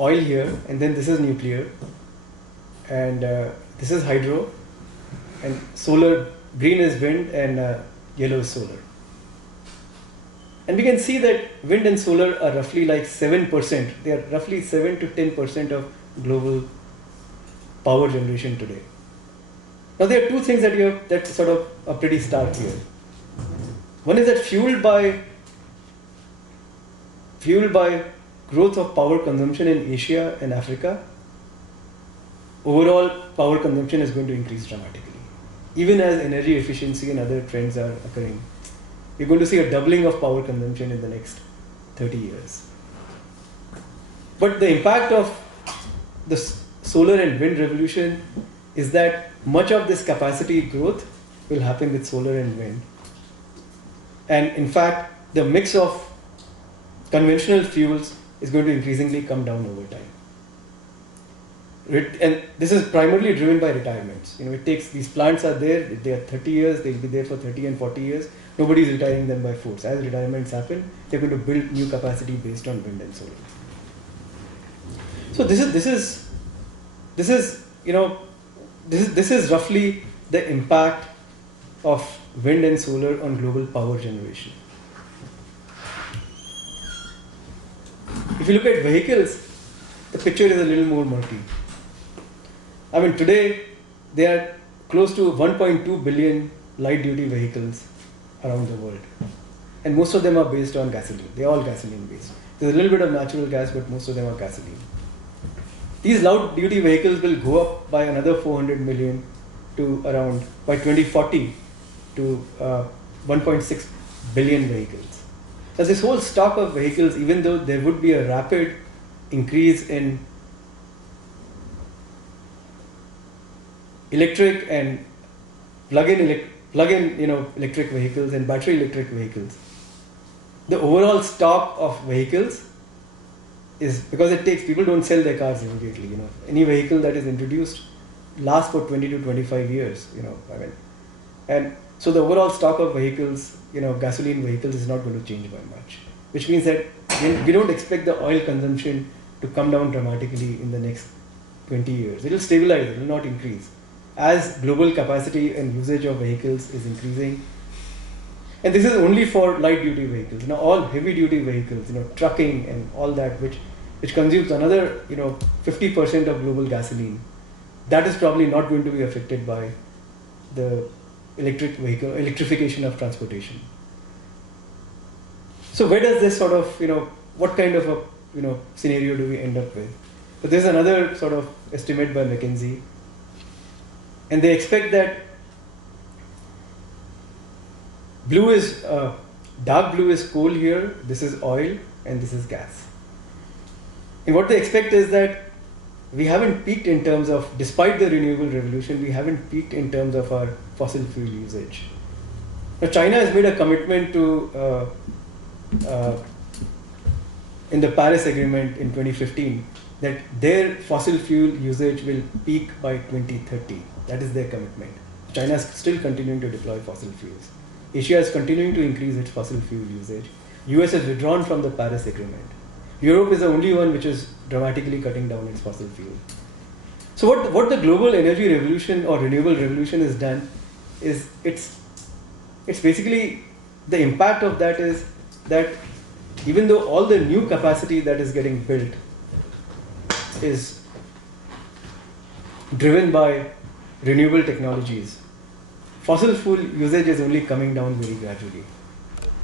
oil here, and then this is nuclear, and this is hydro, and solar. Green is wind, and yellow is solar. And we can see that wind and solar are roughly like 7%. They are roughly 7 to 10% of global power generation today. Now there are two things that sort of are pretty stark here. One is that fueled by growth of power consumption in Asia and Africa, overall power consumption is going to increase dramatically. Even as energy efficiency and other trends are occurring, we're going to see a doubling of power consumption in the next 30 years. But the impact of the solar and wind revolution is that much of this capacity growth will happen with solar and wind. And in fact, the mix of conventional fuels is going to increasingly come down over time. And this is primarily driven by retirements. It takes, these plants are there, they are 30 years, they'll be there for 30 and 40 years. Nobody's retiring them by force. As retirements happen, they're going to build new capacity based on wind and solar. So this is roughly the impact of wind and solar on global power generation. If you look at vehicles, the picture is a little more murky. I mean, today there are close to 1.2 billion light-duty vehicles around the world, and most of them are based on gasoline. They're all gasoline-based. There's a little bit of natural gas, but most of them are gasoline. These light-duty vehicles will go up by another 400 million to around, by 2040, to 1.6 billion vehicles. As this whole stock of vehicles, even though there would be a rapid increase in electric and plug-in electric vehicles and battery electric vehicles, the overall stock of vehicles is, because it takes, people don't sell their cars immediately. Any vehicle that is introduced lasts for 20 to 25 years. And so the overall stock of vehicles, gasoline vehicles, is not going to change by much, which means that we don't expect the oil consumption to come down dramatically in the next 20 years. It will stabilize, it will not increase. As global capacity and usage of vehicles is increasing, and this is only for light duty vehicles. All heavy duty vehicles, trucking and all that, which consumes another 50% of global gasoline, that is probably not going to be affected by the electrification of transportation. So where does this sort of, what kind of a scenario do we end up with? So there's another sort of estimate by McKinsey, and they expect that dark blue is coal here, this is oil, and this is gas. And what they expect is that we haven't peaked in terms of, despite the renewable revolution, we haven't peaked in terms of our fossil fuel usage. Now, China has made a commitment to, in the Paris Agreement in 2015, that their fossil fuel usage will peak by 2030. That is their commitment. China is still continuing to deploy fossil fuels. Asia is continuing to increase its fossil fuel usage. US has withdrawn from the Paris Agreement. Europe is the only one which is dramatically cutting down its fossil fuel. So what the global energy revolution or renewable revolution has done is it's basically, the impact of that is that even though all the new capacity that is getting built is driven by renewable technologies, fossil fuel usage is only coming down very gradually.